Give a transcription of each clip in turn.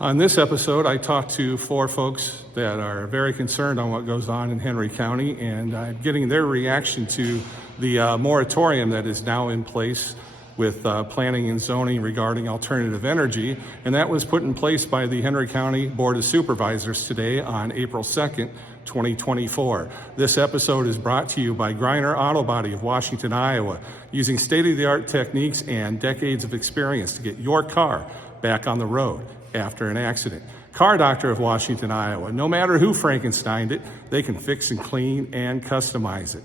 On this episode, I talked to four folks that are very concerned on what goes on in Henry County, and I'm getting their reaction to the moratorium that is now in place with planning and zoning regarding alternative energy, and that was put in place by the Henry County Board of Supervisors today on April 2nd, 2024. This episode is brought to you by Griner Auto Body of Washington, Iowa, using state-of-the-art techniques and decades of experience to get your car back on the road after an accident. Car Doctor of Washington, Iowa. No matter who Frankensteined it, they can fix and clean and customize it.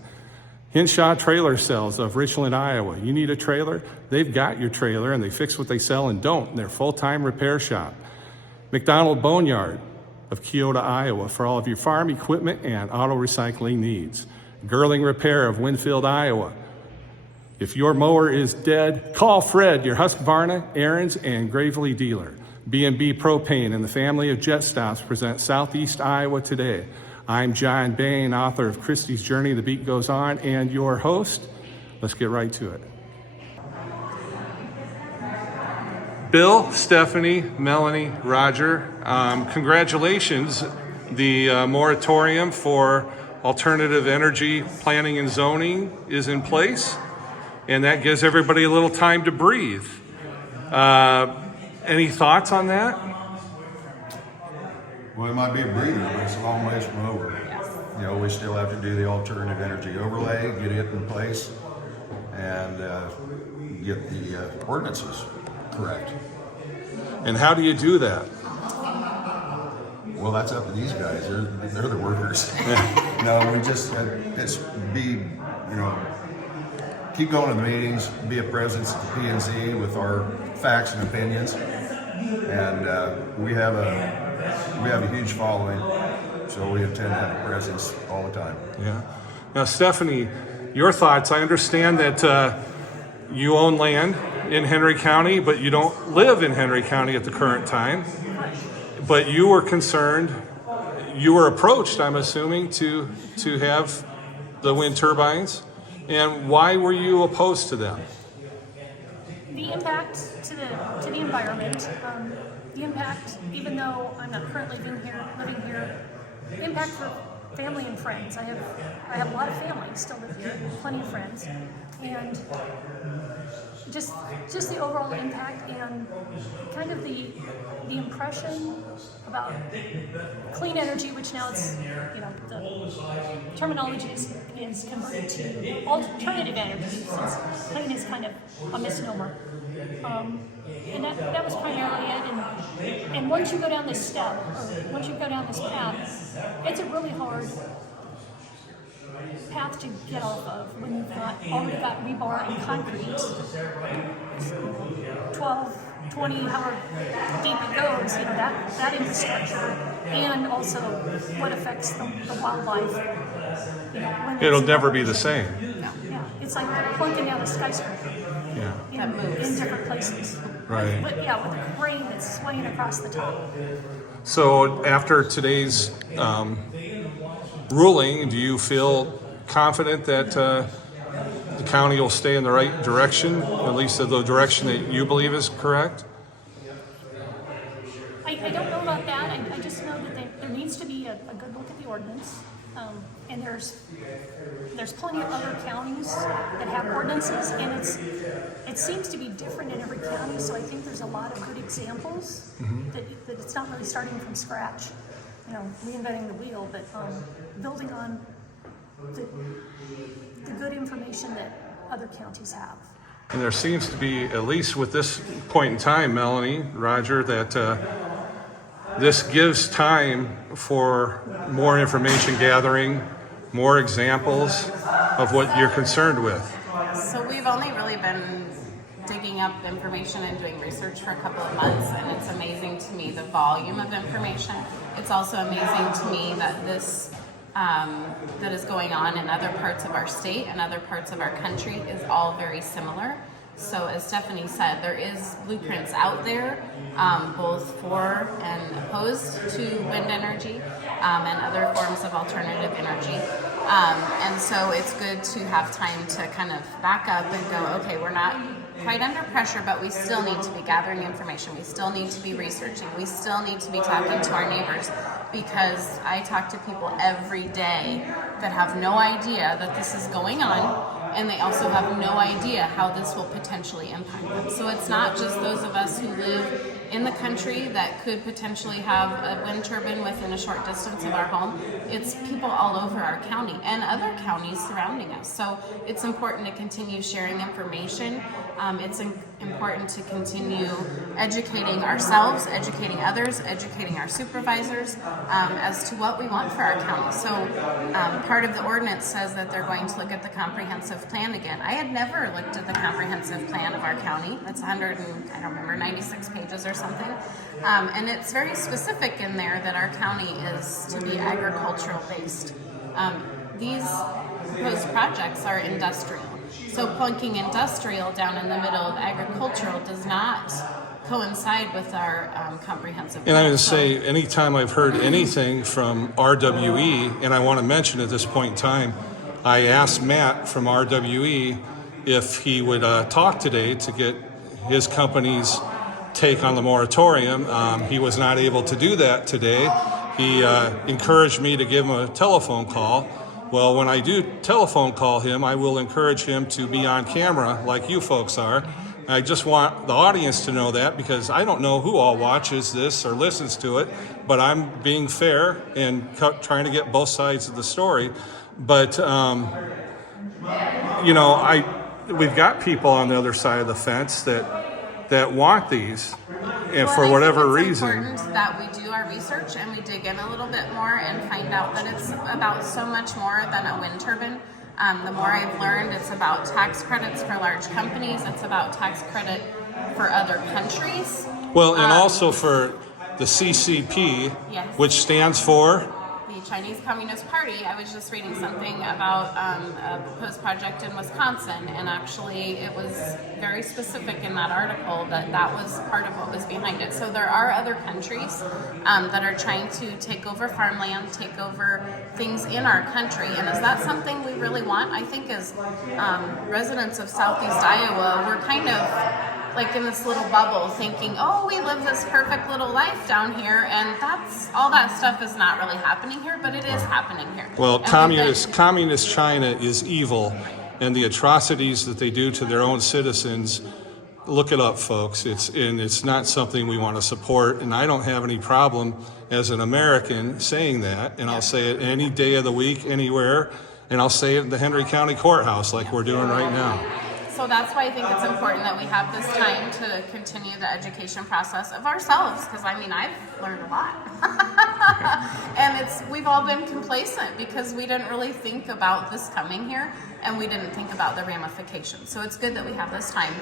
Hinshaw Trailer Sales of Richland, Iowa. You need a trailer? They've got your trailer, and they fix what they sell and don't. They're full-time repair shop. McDonald Boneyard of Keota, Iowa, for all of your farm equipment and auto recycling needs. Girling Repair of Winfield, Iowa. If your mower is dead, call Fred, your Husqvarna, Aaron's, and Gravely dealer. B&B Propane and the family of Jet Stops present Southeast Iowa Today. I'm John Bain, author of Christie's Journey, The Beat Goes On, and your host. Let's get right to it. Bill, Stefanie, Melanie, Rodger, congratulations. The moratorium for alternative energy planning and zoning is in place, and that gives everybody a little time to breathe. Any thoughts on that? Well, it might be a breather, but it's a long ways from over. You know, we still have to do the alternative energy overlay, get it in place, and get the ordinances correct. And how do you do that? Well, that's up to these guys. They're the workers. No, we just keep going to the meetings, be a presence at the P&Z with our facts and opinions, and we have a huge following, so we intend to have a presence all the time. Yeah. Now, Stefanie, your thoughts. I understand that you own land in Henry County, but you don't live in Henry County at the current time. But you were concerned, you were approached, I'm assuming, to have the wind turbines. And why were you opposed to them? The impact to the environment, the impact, even though I'm not currently living here, the impact for family and friends. I have a lot of family still live here, plenty of friends, and just the overall impact and kind of the impression about clean energy, which now it's, the terminology is converted to alternative energy, since clean is kind of a misnomer. And that was primarily it. And once you go down this step, or once you go down this path, it's a really hard path to get off of when you've already got rebar and concrete, 12, 20, however deep it goes, that infrastructure, and also what affects the wildlife. It'll never be the same. No, yeah, it's like plunking down a skyscraper. Yeah. In different places. Right. But yeah, with a crane that's swaying across the top. So after today's ruling, do you feel confident that the county will stay in the right direction, at least the direction that you believe is correct? I don't know about that. I just know that there needs to be a good look at the ordinance. And there's plenty of other counties that have ordinances, and it seems to be different in every county, so I think there's a lot of good examples that it's not really starting from scratch, reinventing the wheel, but building on the good information that other counties have. And there seems to be, at least with this point in time, Melanie, Rodger, that this gives time for more information gathering, more examples of what you're concerned with. So we've only really been digging up information and doing research for a couple of months, and it's amazing to me the volume of information. It's also amazing to me that this that is going on in other parts of our state and other parts of our country is all very similar. So as Stefanie said, there is blueprints out there, both for and opposed to wind energy and other forms of alternative energy. And so it's good to have time to kind of back up and go, okay, we're not quite under pressure, but we still need to be gathering information. We still need to be researching. We still need to be talking to our neighbors, because I talk to people every day that have no idea that this is going on, and they also have no idea how this will potentially impact them. So it's not just those of us who live in the country that could potentially have a wind turbine within a short distance of our home. It's people all over our county and other counties surrounding us. So it's important to continue sharing information. It's important to continue educating ourselves, educating others, educating our supervisors as to what we want for our county. So part of the ordinance says that they're going to look at the comprehensive plan again. I had never looked at the comprehensive plan of our county. It's 96 pages or something. And it's very specific in there that our county is to be agricultural based. These proposed projects are industrial. So plunking industrial down in the middle of agricultural does not coincide with our comprehensive plan. And I'm going to say, anytime I've heard anything from RWE, and I want to mention at this point in time, I asked Matt from RWE if he would talk today to get his company's take on the moratorium. He was not able to do that today. He encouraged me to give him a telephone call. Well, when I do telephone call him, I will encourage him to be on camera like you folks are. I just want the audience to know that, because I don't know who all watches this or listens to it, but I'm being fair and trying to get both sides of the story. But, we've got people on the other side of the fence that want these, and for whatever reason. It's important that we do our research and we dig in a little bit more and find out that it's about so much more than a wind turbine. The more I've learned, it's about tax credits for large companies. It's about tax credit for other countries. Well, and also for the CCP, yes, which stands for? the Chinese Communist Party. I was just reading something about a proposed project in Wisconsin, and actually it was very specific in that article that that was part of what was behind it. So there are other countries that are trying to take over farmland, take over things in our country, and is that something we really want? I think as residents of Southeast Iowa, we're kind of like in this little bubble thinking, oh, we live this perfect little life down here, and that's all that stuff is not really happening here, but it is happening here. Well, And communist China is evil, and the atrocities that they do to their own citizens, look it up, folks. It's not something we want to support, and I don't have any problem as an American saying that, and I'll say it any day of the week, anywhere, and I'll say it in the Henry County Courthouse like we're doing right now. So that's why I think it's important that we have this time to continue the education process of ourselves, because I mean, I've learned a lot. And we've all been complacent because we didn't really think about this coming here, and we didn't think about the ramifications. So it's good that we have this time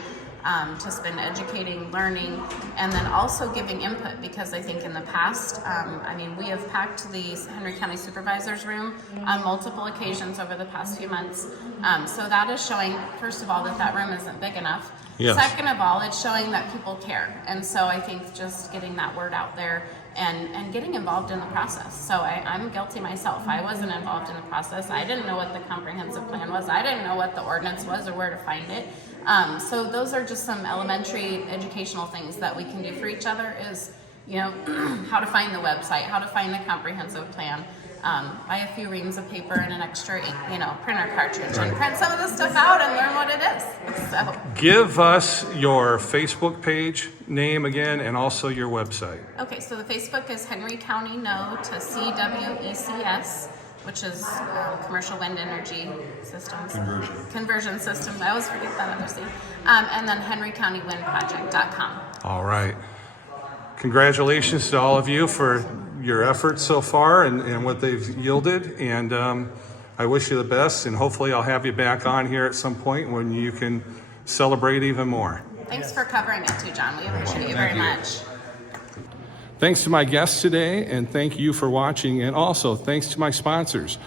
to spend educating, learning, and then also giving input, because I think in the past, we have packed the Henry County Supervisor's room on multiple occasions over the past few months. So that is showing, first of all, that room isn't big enough. Yes. Second of all, it's showing that people care. And so I think just getting that word out there and getting involved in the process. So I'm guilty myself. I wasn't involved in the process. I didn't know what the comprehensive plan was. I didn't know what the ordinance was or where to find it. So those are just some elementary educational things that we can do for each other is, how to find the website, how to find the comprehensive plan. Buy a few reams of paper and an extra, printer cartridge and print some of this stuff out and learn what it is. So Give us your Facebook page name again, and also your website. Okay, so the Facebook is Henry County No to CWECS, which is Commercial Wind Energy Systems. Conversion Systems. I always forget that other C. And then henrycountywindproject.com. All right. Congratulations to all of you for your efforts so far and what they've yielded. And I wish you the best, and hopefully I'll have you back on here at some point when you can celebrate even more. Thanks for covering it too, John. We appreciate you very much. Thanks to my guests today, and thank you for watching. And also thanks to my sponsors,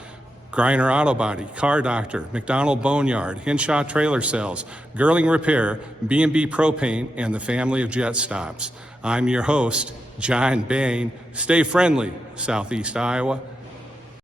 Griner Auto Body, Car Doctor, McDonald Boneyard, Hinshaw Trailer Sales, Girling Repair, B&B Propane, and the family of Jet Stops. I'm your host, John Bain. Stay friendly, Southeast Iowa.